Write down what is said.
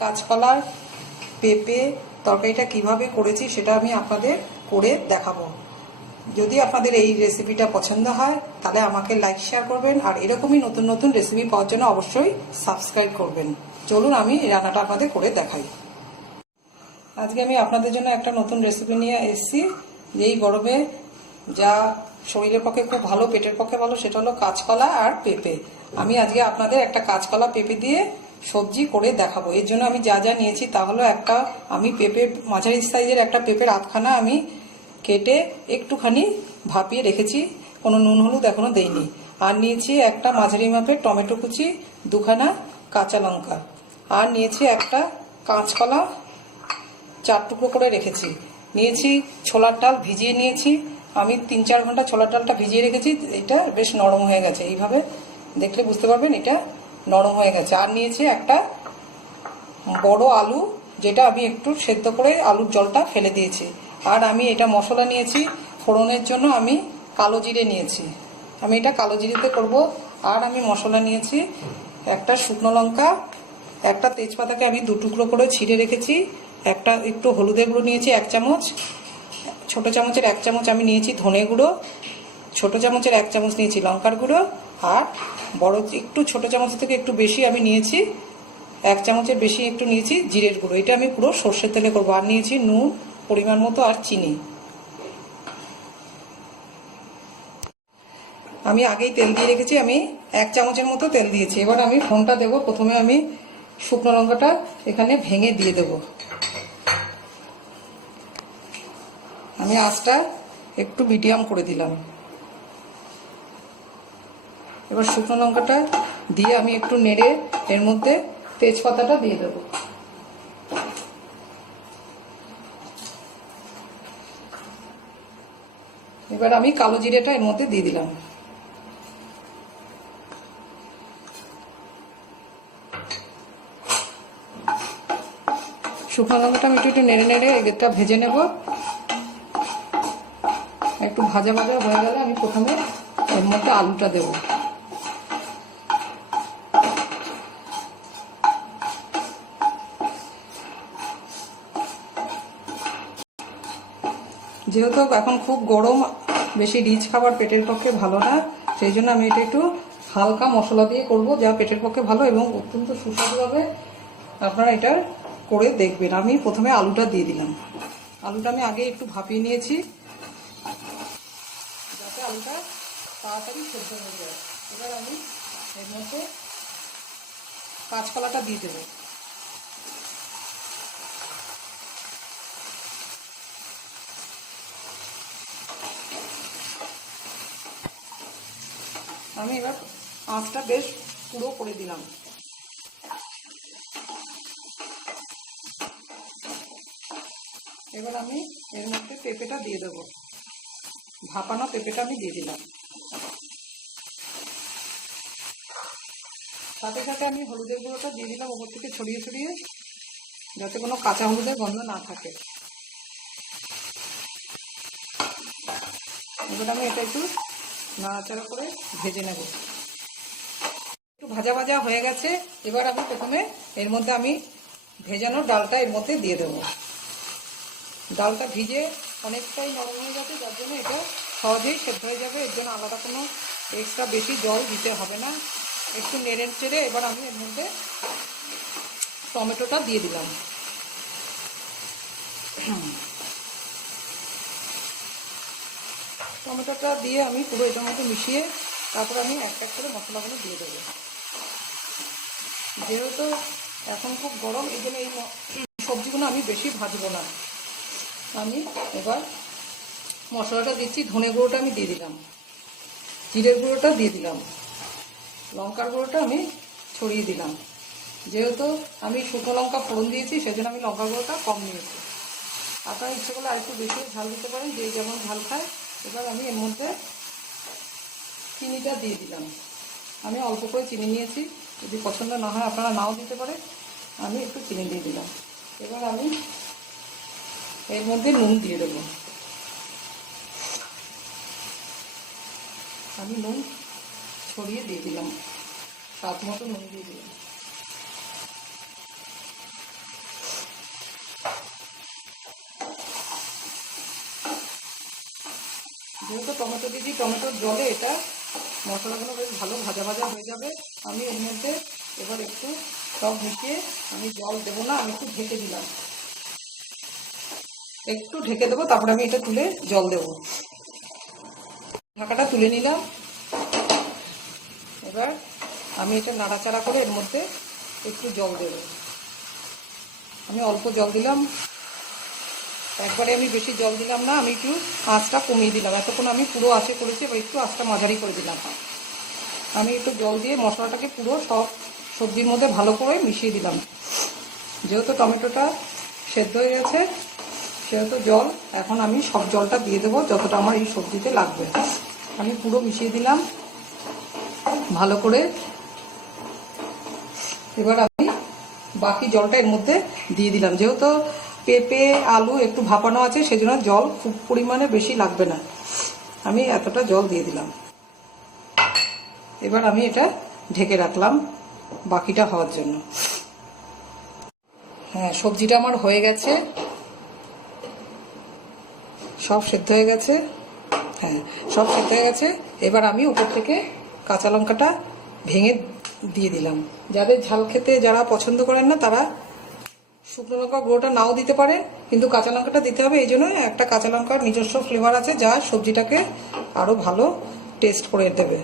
কাঁচকলার পেঁপে তরকারিটা কিভাবে করেছি সেটা আমি আপনাদের করে দেখাবো। যদি আপনাদের এই রেসিপিটা পছন্দ হয় তাহলে আমাকে লাইক শেয়ার করবেন, আর এরকমই নতুন নতুন রেসিপি পাওয়ার জন্য অবশ্যই সাবস্ক্রাইব করবেন। চলুন আমি এই রান্নাটা আপনাদের করে দেখাই। আজকে আমি আপনাদের জন্য একটা নতুন রেসিপি নিয়ে এসেছি। এই গরমে যা শরীরের পক্ষে খুব ভালো, পেটের পক্ষে ভালো, সেটা হলো কাঁচকলা আর পেঁপে। আমি আজকে আপনাদের একটা কাঁচকলা পেঁপে দিয়ে সবজি করে দেখাবো। এর জন্য আমি যা যা নিয়েছি তা হলো আমি পেঁপে মাঝারি সাইজের একটা পেঁপের আধখানা আমি কেটে একটুখানি ভাপিয়ে রেখেছি, কোনো নুন হলুদ এখনো দেইনি। আর নিয়েছি একটা মাঝারি মাপের টমেটো কুচি, দুখানা কাঁচা লঙ্কা, আর নিয়েছি একটা কাঁচকলা 4 টুকরো করে রেখেছি। নিয়েছি ছোলার ডাল, ভিজিয়ে নিয়েছি আমি 3-4 ঘন্টা ছোলার ডালটা ভিজিয়ে রেখেছি। এটা বেশ নরম হয়ে গেছে, এইভাবে দেখলে বুঝতে পারবেন এটা নরম হয়ে গেছে। আর নিয়েছি একটা বড় আলু, যেটা আমি একটু সেদ্ধ করে আলুর জলটা ফেলে দিয়েছি। আর আমি এটা মশলা নিয়েছি ফোড়নের জন্য, আমি কালো জিরে নিয়েছি, আমি এটা কালো জিরেতে করব। আর আমি মশলা নিয়েছি একটা শুকনো লঙ্কা, একটা তেজপাতাকে আমি 2 টুকরো করে ছিঁড়ে রেখেছি, একটা একটু হলুদের গুঁড়ো নিয়েছি 1 চামচ, ছোট চামচের 1 চামচ আমি নিয়েছি ধনে গুঁড়ো, ছোট চামচের 1 চামচ নিয়েছি লঙ্কার গুঁড়ো, আর বড় একটু ছোট চামচ থেকে একটু বেশি আমি নিয়েছি 1 চামচের বেশি একটু নিয়েছি জিরের গুঁড়ো। এটা আমি পুরো সর্ষের তেলে করবো। আর নিয়েছি নুন পরিমাণ মতো, আর চিনি। আমি আগেই তেল দিয়ে রেখেছি, আমি 1 চামচের মতো তেল দিয়েছি। এবার আমি ফোড়নটা দেবো। প্রথমে আমি শুকনো লঙ্কাটা এখানে ভেঙে দিয়ে দেবো। আমি আঁচটা একটু মিডিয়াম করে দিলাম। এবার শুকনো লঙ্কাটা দিয়ে আমি একটু নেড়ে এর মধ্যে তেজপাতাটা দিয়ে দেব। এবার আমি কালো জিরেটা এর মধ্যে দিয়ে দিলাম। শুকনো লঙ্কাটা আমি একটু নেড়ে নেড়ে এটা ভেজে নেব। একটু ভাজা ভাজা হয়ে গেলে আমি প্রথমে এর মধ্যে আলুটা দেব। যেহেতু এখন খুব গরম, বেশি রিচ খাবার পেটের পক্ষে ভালো না, সেই জন্য আমি এটা একটু হালকা মশলা দিয়ে করব, যা পেটের পক্ষে ভালো এবং অত্যন্ত সুস্বাদু হবে। আপনারা এটা করে দেখবেন। আমি প্রথমে আলুটা দিয়ে দিলাম। আলুটা আমি আগে একটু ভাপিয়ে নিয়েছি যাতে আলুটা তাড়াতাড়ি সেদ্ধ হয়ে যায়। এবার আমি এর মধ্যে কাঁচকলাটা দিয়ে দেবো। আমি এবার আঁচটা বেশ পুরো করে দিলাম। এবার আমি এর মধ্যে পেঁপেটা দিয়ে দেবো। ভাপানো পেঁপেটা আমি দিয়ে দিলাম। সাথে সাথে আমি হলুদের গুঁড়োটা দিয়ে দিলাম ওপর থেকে ছড়িয়ে ছড়িয়ে, যাতে কোনো কাঁচা হলুদের গন্ধ না থাকে। এবার আমি এটা একটু নাড়াচাড়া করে ভেজে নেব। একটু ভাজা ভাজা হয়ে গেছে। এবার আমি প্রথমে এর মধ্যে আমি ভেজানো ডালটা এর মধ্যে দিয়ে দেবো। ডালটা ভিজে অনেকটাই নরম হয়ে গেছে, যার জন্য এটা সহজেই সেদ্ধ হয়ে যাবে। এর জন্য আলাদা কোনো এক্সট্রা বেশি জল দিতে হবে না। একটু নেড়ে চেড়ে এবার আমি এর মধ্যে টমেটোটা দিয়ে দিলাম। টমেটোটা দিয়ে আমি পুরো এটার মধ্যে মিশিয়ে তারপর আমি এক এক করে মশলাগুলো দিয়ে দেবো। যেহেতু এখন খুব গরম, এই জন্য এই সবজিগুলো আমি বেশি ভাজবো না। আমি এবার মশলাটা দিচ্ছি। ধনে গুঁড়োটা আমি দিয়ে দিলাম, জিরের গুঁড়োটা দিয়ে দিলাম, লঙ্কার গুঁড়োটা আমি ছড়িয়ে দিলাম। যেহেতু আমি শুকনো লঙ্কা ফোড়ন দিয়েছি সেজন্য আমি লঙ্কার গুঁড়োটা কম নিয়েছি। আপনারা ইচ্ছে করলে আরেকটু বেশি ঝাল দিতে পারেন, যে যেমন ঝাল খায়। এবার আমি এর মধ্যে চিনিটা দিয়ে দিলাম। আমি অল্প করে চিনি নিয়েছি, যদি পছন্দ না হয় আপনারা নাও দিতে পারেন। আমি একটু চিনি দিয়ে দিলাম। এবার আমি এর মধ্যে নুন দিয়ে দেব। আমি নুন ছড়িয়ে দিয়ে দিলাম, স্বাদ মতো নুন দিয়ে দিলাম। যেহেতু টমেটো দিয়েছি, টমেটোর জলে এটা মশলাগুলো বেশ ভালো ভাজা ভাজা হয়ে যাবে। আমি এর মধ্যে এবার একটু সব মিশিয়ে, আমি জল দেবো না, আমি একটু ঢেকে দিলাম, একটু ঢেকে দেবো, তারপরে আমি এটা তুলে জল দেবো। ঢাকাটা তুলে নিলাম। এবার আমি এটা নাড়াচাড়া করে এর মধ্যে একটু জল দেব। আমি অল্প জল দিলাম, একবারে আমি বেশি জল দিলাম না, আমি একটু আঁচটা কমিয়ে দিলাম। এতক্ষণ আমি পুরো আঁচে করেছি, এবার একটু আঁচটা মাঝারি করে দিলাম। আমি একটু জল দিয়ে মশলাটাকে পুরো সব সবজির মধ্যে ভালো করে মিশিয়ে দিলাম। যেহেতু টমেটোটা সেদ্ধ হয়ে গেছে সেহেতু জল, এখন আমি সব জলটা দিয়ে দেবো যতটা আমার এই সবজিতে লাগবে। আমি পুরো মিশিয়ে দিলাম ভালো করে। এবার আমি বাকি জলটা এর মধ্যে দিয়ে দিলাম। যেহেতু পেঁপে আলু একটু ভাপানো আছে, সেজন্য জল খুব পরিমাণে বেশি লাগবে না, আমি এতটা জল দিয়ে দিলাম। এবার আমি এটা ঢেকে রাখলাম বাকিটা হওয়ার জন্য। হ্যাঁ, সবজিটা আমার হয়ে গেছে, সব সেদ্ধ হয়ে গেছে। হ্যাঁ, সব সেদ্ধ হয়ে গেছে। এবার আমি উপর থেকে কাঁচা লঙ্কাটা ভেঙে দিয়ে দিলাম। যাদের ঝাল খেতে যারা পছন্দ করেন না তারা শুকনো লঙ্কা গুঁড়োটা নাও দিতে পারেন, কিন্তু কাঁচা লঙ্কাটা দিতে হবে। এই জন্য একটা কাঁচা লঙ্কার নিজস্ব ফ্লেভার আছে যা সবজিটাকে আরও ভালো টেস্ট করে দেবে।